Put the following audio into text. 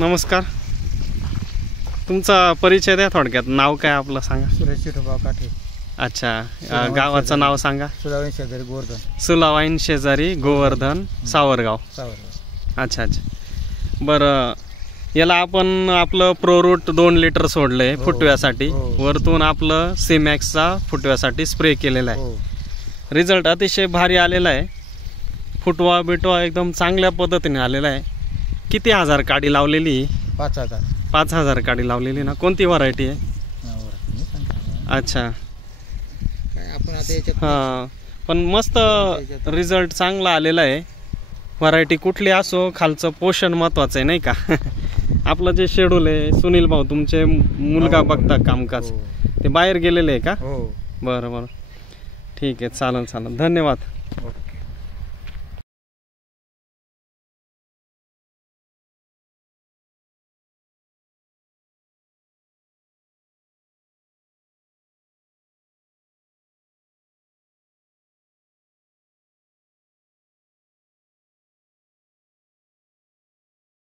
नमस्कार, तुमचा परिचय द्या थोडक्यात. नाव काय आपलं सांगा. सुरेश चिटोबा काठे. अच्छा, गावाचं नाव सांगा. सुलावाईन शेजारी गोवर्धन. सुलावाईन शेजारी गोवर्धन, सावरगाव. अच्छा अच्छा, बरं. याला आपण आपलं प्रोरूट 2 लिटर सोडलंय फुटव्यासाठी. वरतून आपलं सीमॅक्सचा फुटव्यासाठी स्प्रे केलेला आहे. रिझल्ट अतिशय भारी आलेला आहे. फुटवा बिटवा एकदम चांगल्या पद्धतीने आलेला आहे. किती हजार काडी लावलेली? 5000. 5000 काडी लावलेली ना. कोणती व्हरायटी आहे? अच्छा, हां, पण मस्त रिझल्ट चांगला आलेला आहे. व्हरायटी कुठली असो, खालचं पोषण महत्वाचं आहे नाही का. आपलं जे शेड्यूल आहे, सुनील भाऊ तुमचे मुलगा बघता कामकाज, ते बाहेर गेलेले आहे का? बरं बरं, ठीक आहे, चालेल चालेल, धन्यवाद.